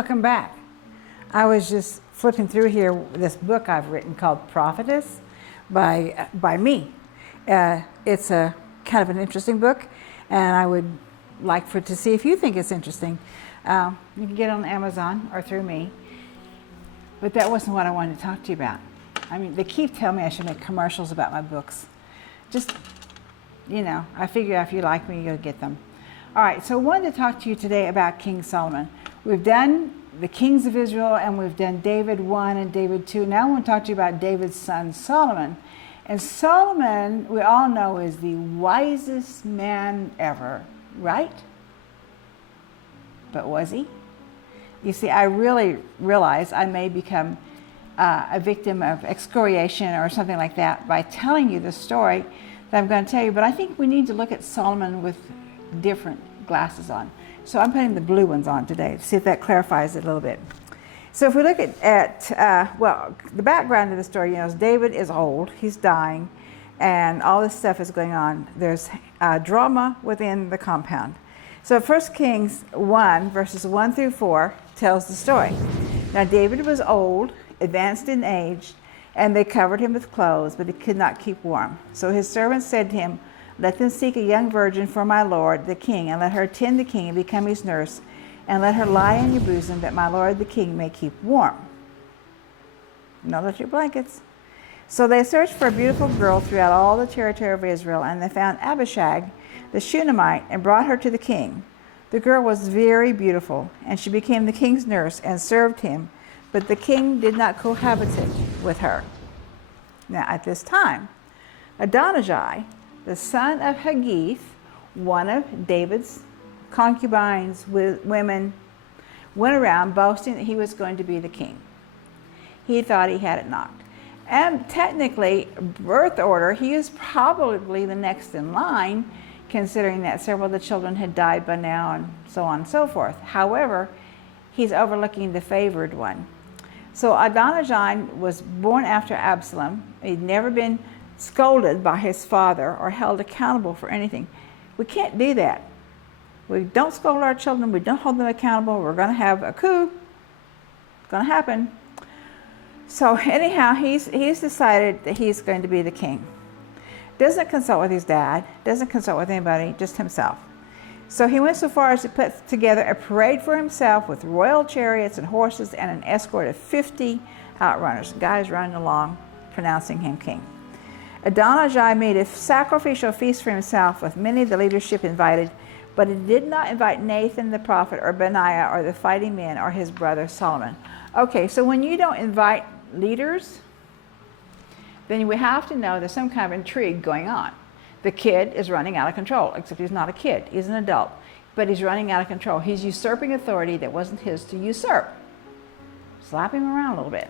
Welcome back. I was just flipping through here this book I've written called Prophetess by me. It's a kind of an interesting book, and I would like to see if you think it's interesting. You can get it on Amazon or through me. But that wasn't what I wanted to talk to you about. I mean, they keep telling me I should make commercials about my books. Just, you know, I figure if you like me, you'll get them. All right, so I wanted to talk to you today about King Solomon. We've done the kings of Israel, and we've done David 1 and David 2. Now I want to talk to you about David's son, Solomon. And Solomon, we all know, is the wisest man ever, right? But was he? You see, I really realize I may become a victim of excoriation or something like that by telling you the story that I'm going to tell you, but I think we need to look at Solomon with different glasses on. So I'm putting the blue ones on today to see if that clarifies it a little bit. So if we look at well, the background of the story, you know, is David is old, he's dying, and all this stuff is going on. There's drama within the compound. So 1 Kings 1, verses 1 through 4 tells the story. Now David was old, advanced in age, and they covered him with clothes, but he could not keep warm. So his servants said to him, "Let them seek a young virgin for my lord the king, and let her tend the king and become his nurse, and let her lie in your bosom, that my lord the king may keep warm. Not let your blankets." So they searched for a beautiful girl throughout all the territory of Israel, and they found Abishag, the Shunammite, and brought her to the king. The girl was very beautiful, and she became the king's nurse and served him, but the king did not cohabitate with her. Now at this time, Adonijah, the son of Haggith, one of David's concubines with women, went around boasting that he was going to be the king. He thought he had it knocked. And technically, birth order, he is probably the next in line, considering that several of the children had died by now and so on and so forth. However, he's overlooking the favored one. So Adonijah was born after Absalom. He'd never been scolded by his father or held accountable for anything. We can't do that. We don't scold our children. We don't hold them accountable. We're going to have a coup. It's going to happen. So anyhow, he's decided that he's going to be the king. Doesn't consult with his dad. Doesn't consult with anybody. Just himself. So he went so far as to put together a parade for himself with royal chariots and horses and an escort of 50 outrunners, guys running along, pronouncing him king. Adonijah made a sacrificial feast for himself with many of the leadership invited, but he did not invite Nathan the prophet or Benaiah or the fighting men or his brother Solomon. Okay, so when you don't invite leaders, then we have to know there's some kind of intrigue going on. The kid is running out of control, except he's not a kid, he's an adult, but he's running out of control. He's usurping authority that wasn't his to usurp. Slap him around a little bit.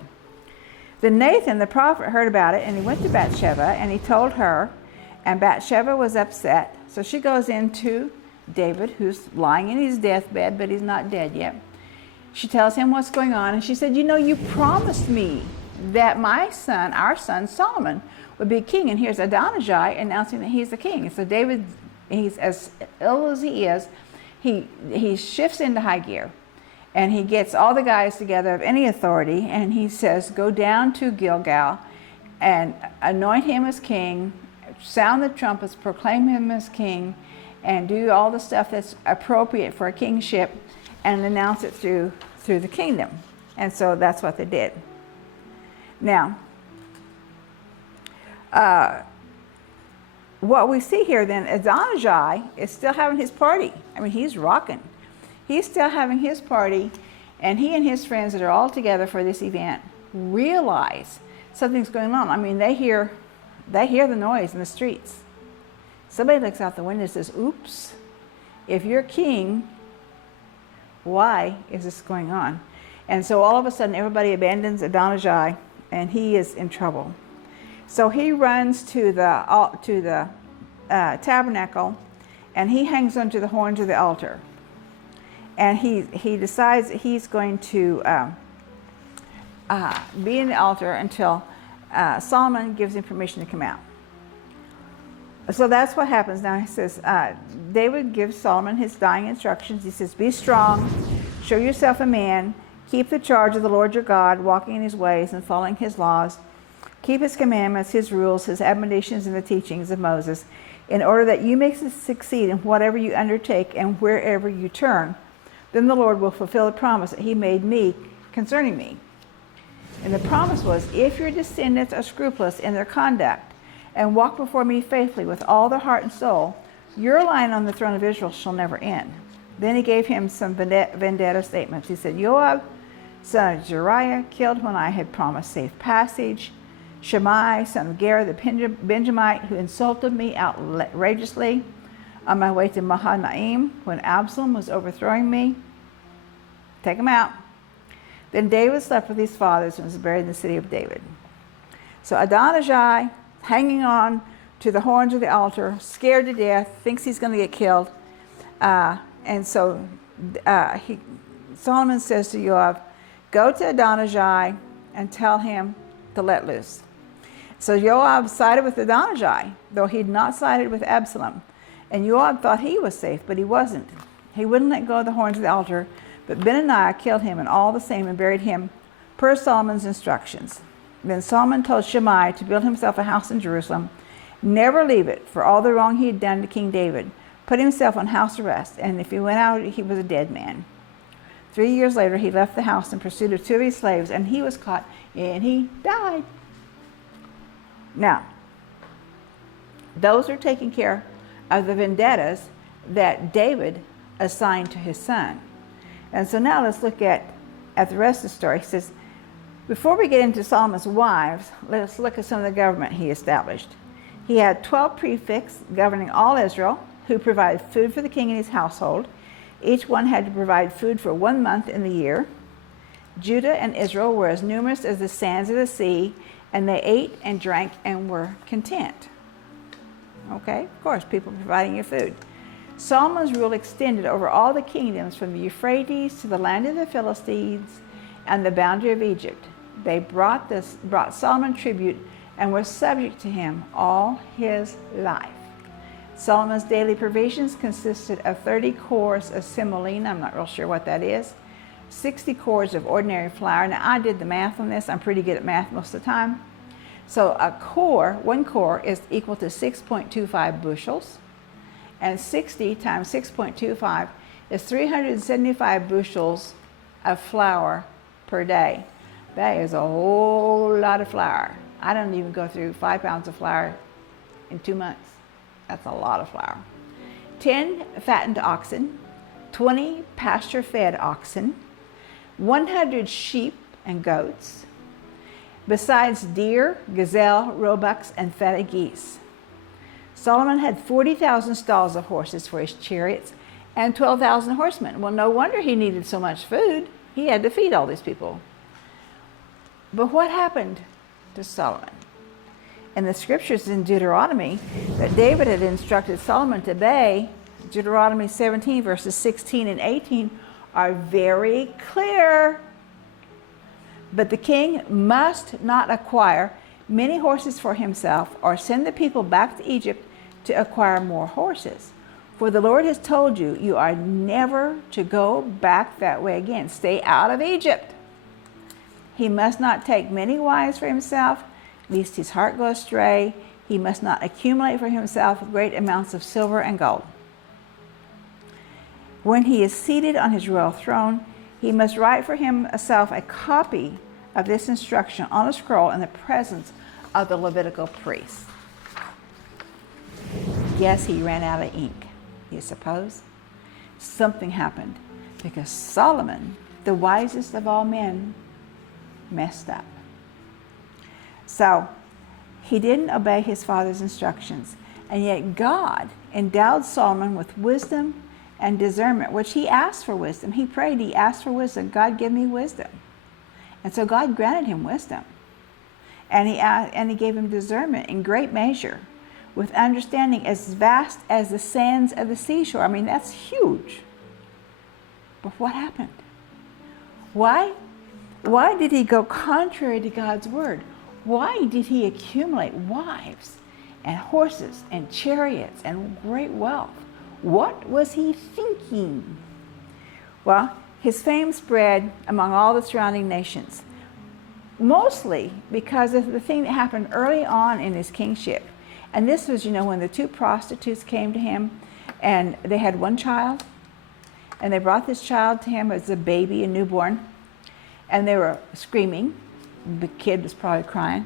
Then Nathan the prophet heard about it, and he went to Bathsheba, and he told her, and Bathsheba was upset. So she goes into David, who's lying in his deathbed, but he's not dead yet. She tells him what's going on, and she said, "You know, you promised me that my son, our son Solomon, would be king." And here's Adonijah announcing that he's the king. And so David, he's as ill as he is, he shifts into high gear. And he gets all the guys together of any authority, and he says, "Go down to Gilgal and anoint him as king, sound the trumpets, proclaim him as king, and do all the stuff that's appropriate for a kingship, and announce it through the kingdom." And so that's what they did. Now, what we see here then, Adonijah is still having his party. I mean, he's rocking. He's still having his party, and he and his friends that are all together for this event realize something's going on. I mean, they hear the noise in the streets. Somebody looks out the window and says, "Oops, if you're king, why is this going on?" And so all of a sudden, everybody abandons Adonijah, and he is in trouble. So he runs to the tabernacle, and he hangs onto the horns of the altar. And he decides that he's going to be in the altar until Solomon gives him permission to come out. So that's what happens. Now he says, David gives Solomon his dying instructions. He says, "Be strong, Show yourself a man. Keep the charge of the Lord your God, walking in his ways and following his laws. Keep his commandments, his rules, his admonitions, and the teachings of Moses, in order that you may succeed in whatever you undertake and wherever you turn. Then the Lord will fulfill the promise that he made me concerning me. And the promise was, if your descendants are scrupulous in their conduct and walk before me faithfully with all their heart and soul, your line on the throne of Israel shall never end. Then he gave him some vendetta statements. He said, Joab, son of Zeruiah, killed when I had promised safe passage. Shimei, son of Gera, the Benjamite, who insulted me outrageously on my way to Mahanaim when Absalom was overthrowing me. Take him out. Then David slept with his fathers and was buried in the city of David. So Adonijah, hanging on to the horns of the altar, scared to death, thinks he's going to get killed. And so Solomon says to Joab, go to Adonijah and tell him to let loose. So Joab sided with Adonijah, though he'd not sided with Absalom. And Joab thought he was safe, but he wasn't. He wouldn't let go of the horns of the altar, but Benaiah killed him, and all the same, and buried him per Solomon's instructions. Then Solomon told Shimei to build himself a house in Jerusalem, never leave it for all the wrong he had done to King David, put himself on house arrest, and if he went out, he was a dead man. 3 years later, he left the house in pursuit of 2 of his slaves, and he was caught, and he died. Now, those are taking care of the vendettas that David assigned to his son. And so now let's look at the rest of the story. He says, before we get into Solomon's wives, let's look at some of the government he established. He had 12 prefects governing all Israel, who provided food for the king and his household. Each one had to provide food for 1 month in the year. Judah and Israel were as numerous as the sands of the sea, and they ate and drank and were content. Okay, of course, people providing you food. Solomon's rule extended over all the kingdoms from the Euphrates to the land of the Philistines and the boundary of Egypt. They brought Solomon tribute and were subject to him all his life. Solomon's daily provisions consisted of 30 cores of semolina, I'm not real sure what that is, 60 cores of ordinary flour. Now, I did the math on this. I'm pretty good at math most of the time. So one core is equal to 6.25 bushels, and 60 times 6.25 is 375 bushels of flour per day. That is a whole lot of flour. I don't even go through 5 pounds of flour in 2 months. That's a lot of flour. 10 fattened oxen, 20 pasture-fed oxen, 100 sheep and goats, besides deer, gazelle, roebucks, and fatted geese. Solomon had 40,000 stalls of horses for his chariots and 12,000 horsemen. Well, no wonder he needed so much food. He had to feed all these people. But what happened to Solomon? In the scriptures in Deuteronomy that David had instructed Solomon to obey, Deuteronomy 17 verses 16 and 18, are very clear. But the king must not acquire many horses for himself or send the people back to Egypt to acquire more horses. For the Lord has told you, you are never to go back that way again. Stay out of Egypt. He must not take many wives for himself, lest his heart go astray. He must not accumulate for himself great amounts of silver and gold. When he is seated on his royal throne, he must write for himself a copy of this instruction on a scroll in the presence of the Levitical priests. Yes, he ran out of ink. You suppose? Something happened because Solomon, the wisest of all men, messed up. So he didn't obey his father's instructions, and yet God endowed Solomon with wisdom and discernment, which he asked for wisdom. He prayed, he asked for wisdom. God, give me wisdom. And so God granted him wisdom. And he gave him discernment in great measure, with understanding as vast as the sands of the seashore. I mean, that's huge. But what happened? Why did he go contrary to God's word? Why did he accumulate wives and horses and chariots and great wealth? What was he thinking? Well, his fame spread among all the surrounding nations, mostly because of the thing that happened early on in his kingship. And this was, when the two prostitutes came to him, and they had one child, and they brought this child to him as a baby, a newborn, and they were screaming. The kid was probably crying.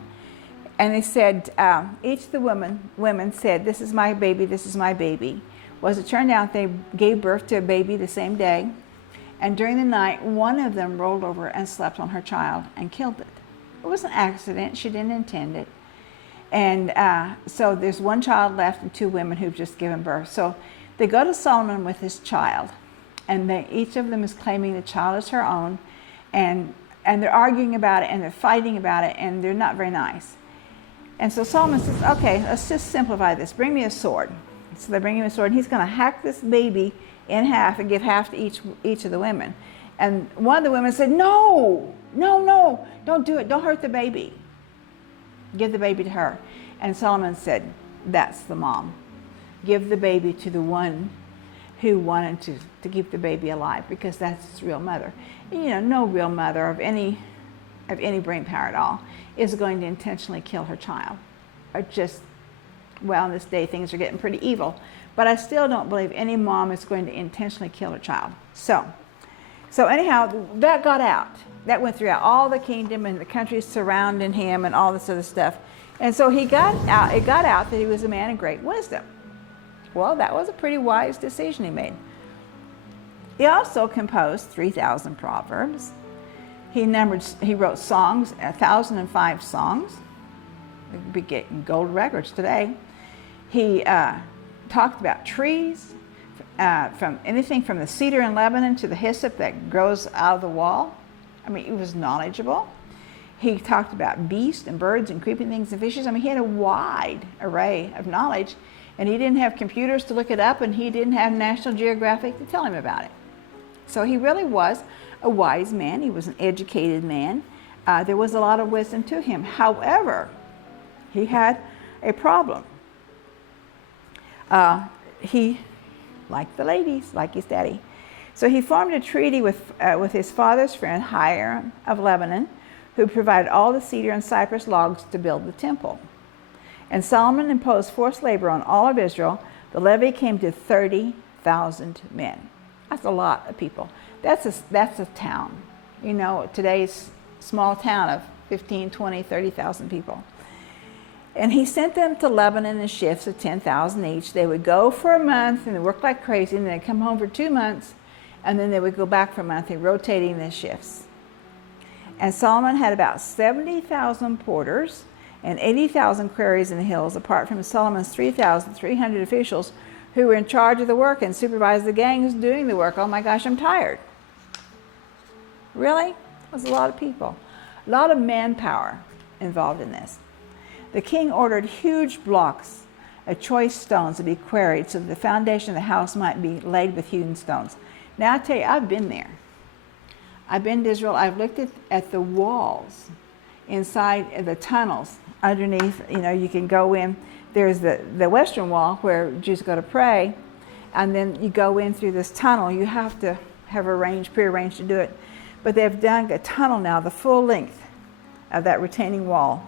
And they said, each of the women said, "This is my baby, this is my baby." Well, as it turned out, they gave birth to a baby the same day. And during the night, one of them rolled over and slept on her child and killed it. It was an accident. She didn't intend it. And so there's one child left and two women who've just given birth. So they go to Solomon with his child, and each of them is claiming the child is her own, and they're arguing about it, and they're fighting about it, and they're not very nice. And so Solomon says, "Okay, let's just simplify this. Bring me a sword." So they bring him a sword, and he's going to hack this baby in half and give half to each of the women. And one of the women said, "No, don't do it. Don't hurt the baby. Give the baby to her." And Solomon said, "That's the mom. Give the baby to the one who wanted to keep the baby alive, because that's his real mother." No real mother of any brain power at all is going to intentionally kill her child. Or just, well, in this day things are getting pretty evil, but I still don't believe any mom is going to intentionally kill her child. So anyhow, that got out. That went throughout all the kingdom and the countries surrounding him and all this other stuff. And so it got out that he was a man of great wisdom. Well, that was a pretty wise decision he made. He also composed 3,000 proverbs. He wrote songs, 1,005 songs. We'd be getting gold records today. He talked about trees, from anything from the cedar in Lebanon to the hyssop that grows out of the wall. I mean, he was knowledgeable. He talked about beasts and birds and creeping things and fishes. I mean, he had a wide array of knowledge, and he didn't have computers to look it up, and he didn't have National Geographic to tell him about it. So he really was a wise man. He was an educated man. There was a lot of wisdom to him. However, he had a problem. He liked the ladies, like his daddy. So he formed a treaty with his father's friend Hiram of Lebanon, who provided all the cedar and cypress logs to build the temple. And Solomon imposed forced labor on all of Israel. The levy came to 30,000 men. That's a lot of people. That's a town. Today's small town of 15, 20, 30,000 people. And he sent them to Lebanon in shifts of 10,000 each. They would go for a month and they worked like crazy, and then they'd come home for 2 months, and then they would go back for a month, rotating the shifts. And Solomon had about 70,000 porters and 80,000 quarries in the hills, apart from Solomon's 3,300 officials who were in charge of the work and supervised the gangs doing the work. Oh my gosh, I'm tired. Really? That was a lot of people. A lot of manpower involved in this. The king ordered huge blocks of choice stones to be quarried so that the foundation of the house might be laid with hewn stones. Now I tell you, I've been there. I've been to Israel. I've looked at the walls inside the tunnels underneath. You can go in. There's the western wall where Jews go to pray, and then you go in through this tunnel. You have to have prearranged to do it. But they've done a tunnel now, the full length of that retaining wall.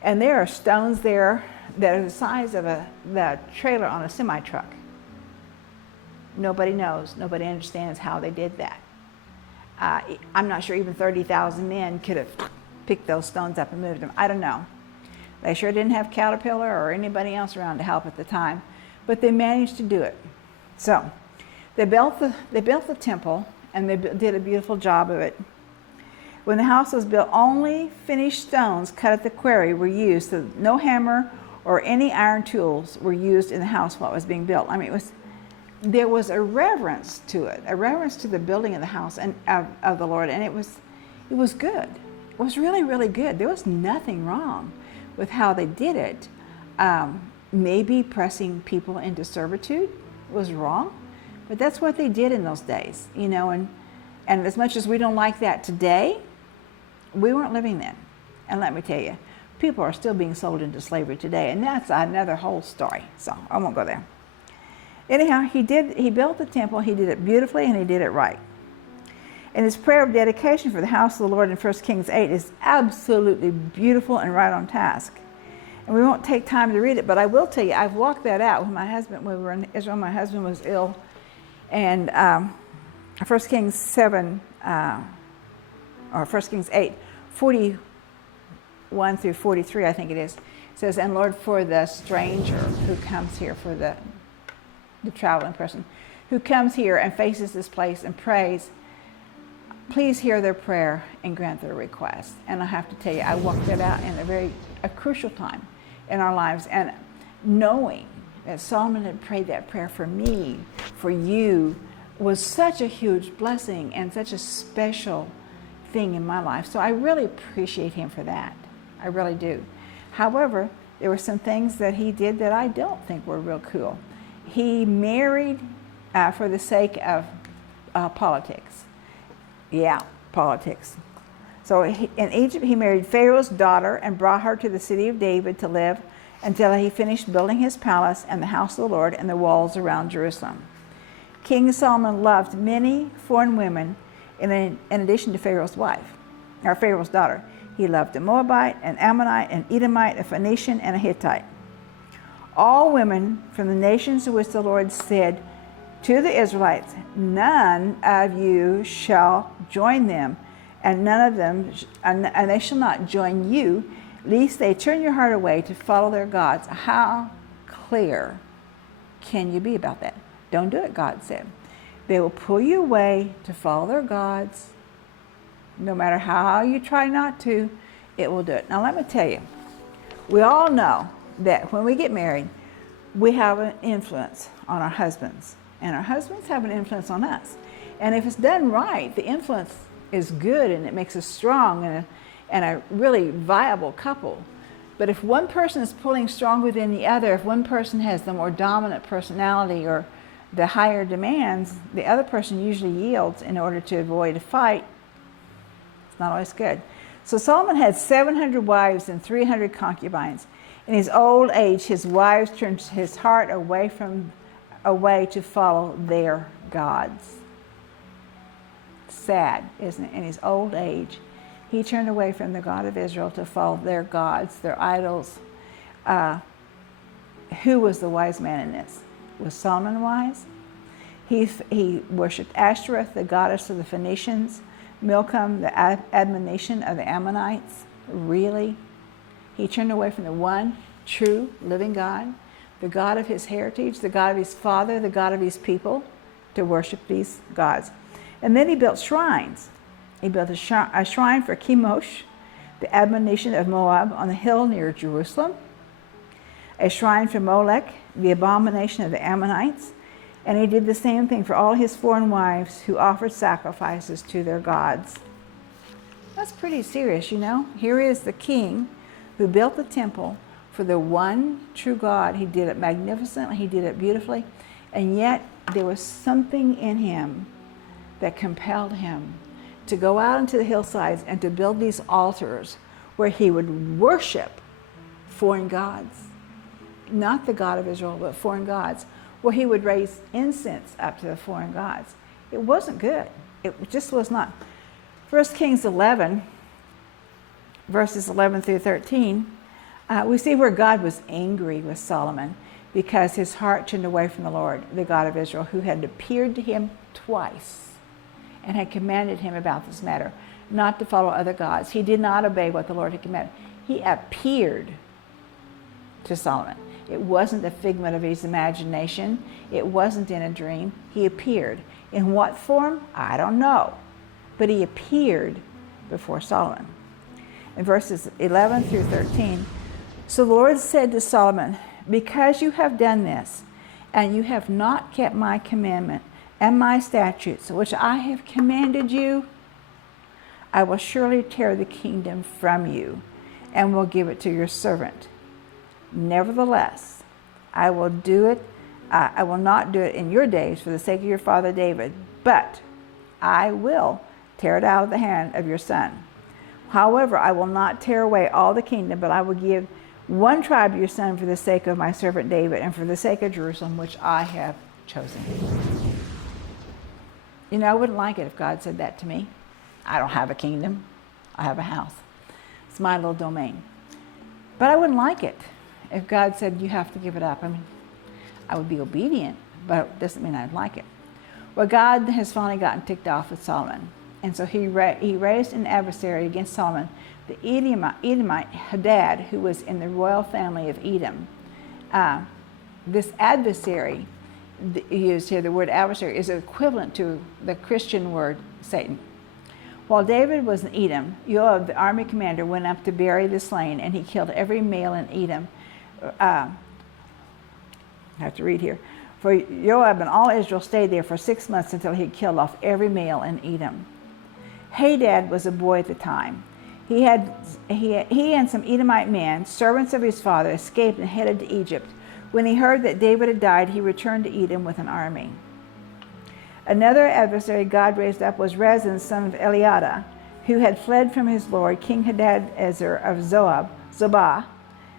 And there are stones there that are the size of the trailer on a semi-truck. Nobody knows. Nobody understands how they did that. I'm not sure even 30,000 men could have picked those stones up and moved them. I don't know. They sure didn't have Caterpillar or anybody else around to help at the time, but they managed to do it. So they built the temple, and they did a beautiful job of it. When the house was built, only finished stones cut at the quarry were used, so no hammer or any iron tools were used in the house while it was being built. I mean, there was a reverence to it, a reverence to the building of the house and of the Lord, and it was good. It was really, really good. There was nothing wrong with how they did it. Maybe pressing people into servitude was wrong, but that's what they did in those days, and as much as we don't like that today, we weren't living then. And let me tell you, people are still being sold into slavery today, and that's another whole story, so I won't go there. Anyhow, he built the temple. He did it beautifully, and he did it right. And his prayer of dedication for the house of the Lord in 1 Kings 8 is absolutely beautiful and right on task. And we won't take time to read it, but I will tell you, I've walked that out with my husband when we were in Israel. My husband was ill. And 1 Kings 7, or 1 Kings 8, 41 through 43, I think it is, says, and Lord, for the stranger who comes here, for the traveling person who comes here and faces this place and prays, please hear their prayer and grant their request. And I have to tell you, I walked that out in a crucial time in our lives. And knowing that Solomon had prayed that prayer for me, for you, was such a huge blessing and such a special thing in my life. So I really appreciate him for that. I really do. However, there were some things that he did that I don't think were real cool. He married for the sake of politics. Yeah, politics. So in Egypt, he married Pharaoh's daughter and brought her to the city of David to live until he finished building his palace and the house of the Lord and the walls around Jerusalem. King Solomon loved many foreign women in addition to Pharaoh's wife, or Pharaoh's daughter. He loved a Moabite, an Ammonite, an Edomite, a Phoenician, and a Hittite. All women from the nations to which the Lord said to the Israelites, none of you shall join them, and none of them, and they shall not join you, lest they turn your heart away to follow their gods. How clear can you be about that? Don't do it, God said. They will pull you away to follow their gods. No matter how you try not to, it will do it. Now let me tell you, we all know that when we get married, we have an influence on our husbands, and our husbands have an influence on us. And if it's done right, the influence is good and it makes us strong and a really viable couple. But if one person is pulling stronger than the other, if one person has the more dominant personality or the higher demands, the other person usually yields in order to avoid a fight. It's not always good. So Solomon had 700 wives and 300 concubines. In his old age, his wives turned his heart away to follow their gods. Sad, isn't it? In his old age, he turned away from the God of Israel to follow their gods, their idols. Who was the wise man in this? Was Solomon wise? He worshipped Ashtoreth, the goddess of the Phoenicians, Milcom, the admonition of the Ammonites. Really? He turned away from the one true living God, the God of his heritage, the God of his father, the God of his people, to worship these gods. And then he built shrines. He built a shrine for Chemosh, the admonition of Moab, on the hill near Jerusalem, a shrine for Molech, the abomination of the Ammonites, and he did the same thing for all his foreign wives who offered sacrifices to their gods. That's pretty serious, you know. Here is the king who built the temple for the one true God. He did it magnificently, he did it beautifully, and yet there was something in him that compelled him to go out into the hillsides and to build these altars where he would worship foreign gods. Not the God of Israel, but foreign gods, where he would raise incense up to the foreign gods. It wasn't good. It just was not. 1 Kings 11, verses 11 through 13, we see where God was angry with Solomon because his heart turned away from the Lord, the God of Israel, who had appeared to him twice and had commanded him about this matter, not to follow other gods. He did not obey what the Lord had commanded. He appeared to Solomon. It wasn't a figment of his imagination. It wasn't in a dream. He appeared. In what form? I don't know. But he appeared before Solomon. In verses 11 through 13, so the Lord said to Solomon, because you have done this, and you have not kept my commandment and my statutes, which I have commanded you, I will surely tear the kingdom from you and will give it to your servant. Nevertheless, I will do it. I will not do it in your days for the sake of your father David, but I will tear it out of the hand of your son. However, I will not tear away all the kingdom, but I will give one tribe to your son for the sake of my servant David and for the sake of Jerusalem, which I have chosen. You know, I wouldn't like it if God said that to me. I don't have a kingdom. I have a house. It's my little domain. But I wouldn't like it if God said, you have to give it up. I mean, I would be obedient, but it doesn't mean I'd like it. Well, God has finally gotten ticked off with Solomon. And so he raised an adversary against Solomon, the Edomite Hadad, who was in the royal family of Edom. This adversary, used here, the word adversary, is equivalent to the Christian word Satan. While David was in Edom, Joab, the army commander, went up to bury the slain, and he killed every male in Edom. I have to read here. For Joab and all Israel stayed there for 6 months until he had killed off every male in Edom. Hadad was a boy at the time. He and some Edomite men, servants of his father, escaped and headed to Egypt. When he heard that David had died, he returned to Edom with an army. Another adversary God raised up was Rezin, son of Eliada, who had fled from his lord, King Hadadezer of Zobah,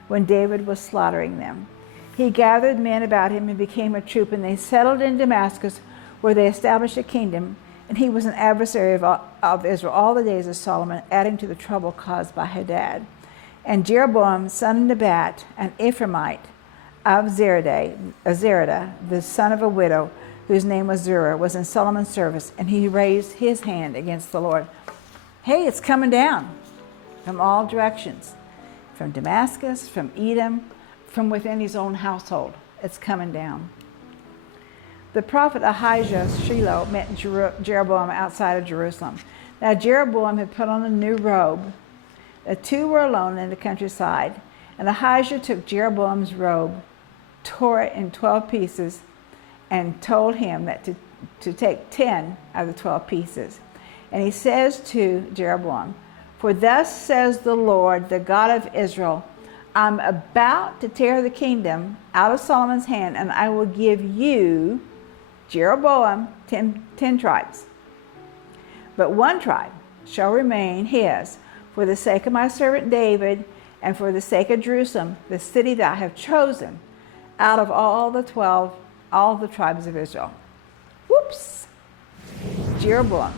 when David was slaughtering them. He gathered men about him and became a troop, and they settled in Damascus, where they established a kingdom, and he was an adversary of Israel all the days of Solomon, adding to the trouble caused by Hadad. And Jeroboam, son of Nebat, an Ephraimite of Zeradah, the son of a widow, whose name was Zerah, was in Solomon's service, and he raised his hand against the Lord. Hey, it's coming down from all directions, from Damascus, from Edom, from within his own household. It's coming down. The prophet Ahijah Shiloh met Jeroboam outside of Jerusalem. Now Jeroboam had put on a new robe. The two were alone in the countryside, and Ahijah took Jeroboam's robe, tore it in 12 pieces, and told him that to take 10 out of the 12 pieces. And he says to Jeroboam, "For thus says the Lord, the God of Israel, I'm about to tear the kingdom out of Solomon's hand, and I will give you, Jeroboam, 10 tribes. But one tribe shall remain his, for the sake of my servant David, and for the sake of Jerusalem, the city that I have chosen, out of all the tribes of Israel." Whoops! Jeroboam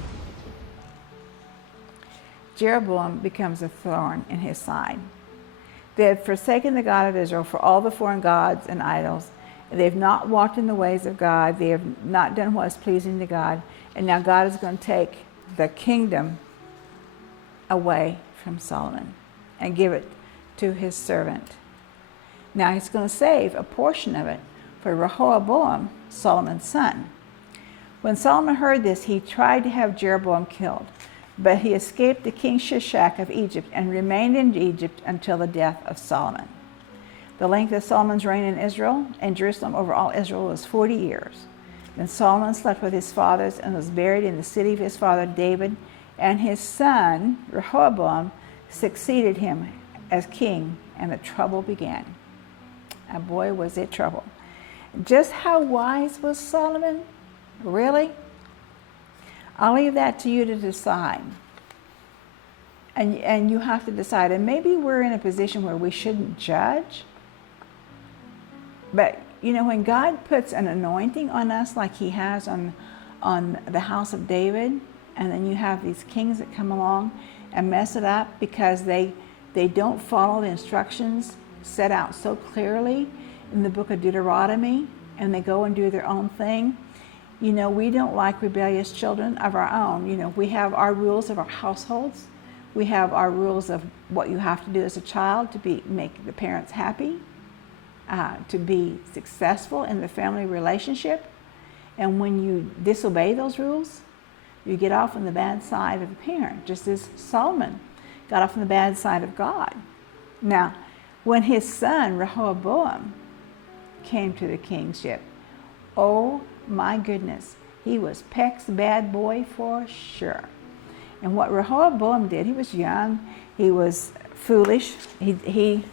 becomes a thorn in his side. They had forsaken the God of Israel for all the foreign gods and idols. They have not walked in the ways of God. They have not done what is pleasing to God. And now God is going to take the kingdom away from Solomon and give it to his servant. Now he's going to save a portion of it for Rehoboam, Solomon's son. When Solomon heard this, he tried to have Jeroboam killed, but he escaped the king Shishak of Egypt and remained in Egypt until the death of Solomon. The length of Solomon's reign in Israel and Jerusalem over all Israel was 40 years. Then Solomon slept with his fathers and was buried in the city of his father David, and his son Rehoboam succeeded him as king, and the trouble began. And boy, was it trouble. Just how wise was Solomon? Really? I'll leave that to you to decide. And you have to decide. And maybe we're in a position where we shouldn't judge. But, you know, when God puts an anointing on us like he has on the house of David, and then you have these kings that come along and mess it up because they don't follow the instructions set out so clearly in the book of Deuteronomy, and they go and do their own thing. You know, we don't like rebellious children of our own. You know, we have our rules of our households. We have our rules of what you have to do as a child to make the parents happy, to be successful in the family relationship. And when you disobey those rules, you get off on the bad side of the parent, just as Solomon got off on the bad side of God. Now, when his son Rehoboam came to the kingship, oh my goodness, he was Peck's bad boy for sure. And what Rehoboam did, he was young, he was foolish, he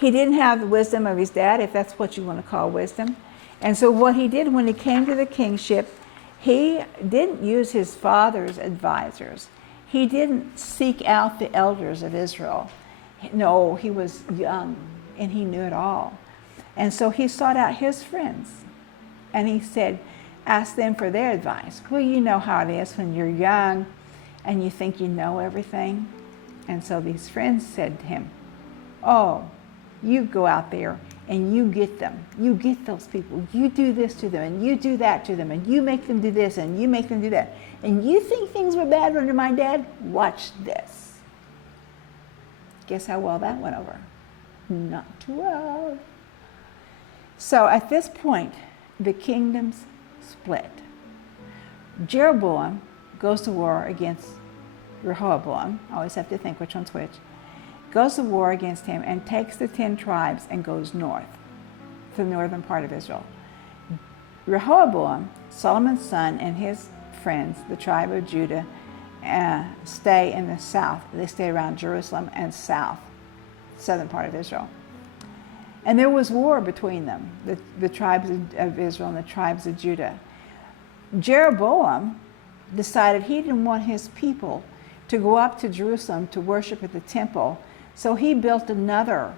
didn't have the wisdom of his dad, if that's what you want to call wisdom. And so what he did when he came to the kingship, he didn't use his father's advisors. He didn't seek out the elders of Israel. No, he was young and he knew it all. And so he sought out his friends and he said, ask them for their advice. Well, you know how it is when you're young and you think you know everything. And so these friends said to him, oh, you go out there and you get them. You get those people. You do this to them and you do that to them and you make them do this and you make them do that. And you think things were bad under my dad? Watch this. Guess how well that went over? Not too well. So at this point, the kingdoms split. Jeroboam goes to war against Rehoboam. I always have to think which one's which. Goes to war against him and takes the 10 tribes and goes north, to the northern part of Israel. Rehoboam, Solomon's son, and his friends, the tribe of Judah, stay in the south. They stay around Jerusalem and south, southern part of Israel. And there was war between them, the tribes of Israel and the tribes of Judah. Jeroboam decided he didn't want his people to go up to Jerusalem to worship at the temple, so he built another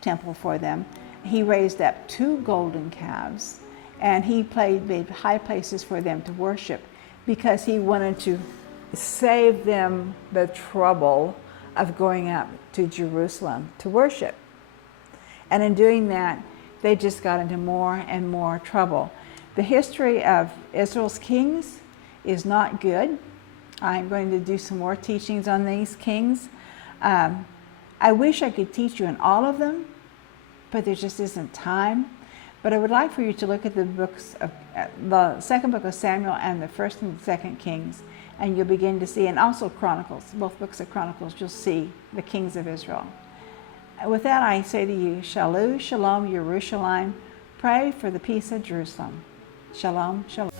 temple for them. He raised up 2 golden calves, and he made high places for them to worship because he wanted to save them the trouble of going up to Jerusalem to worship. And in doing that, they just got into more and more trouble. The history of Israel's kings is not good. I'm going to do some more teachings on these kings. I wish I could teach you on all of them, but there just isn't time. But I would like for you to look at the books of the second book of Samuel and the first and second Kings, and you'll begin to see, and also Chronicles, both books of Chronicles, you'll see the kings of Israel. With that, I say to you, Shalom, Shalom, Yerushalayim. Pray for the peace of Jerusalem. Shalom, Shalom.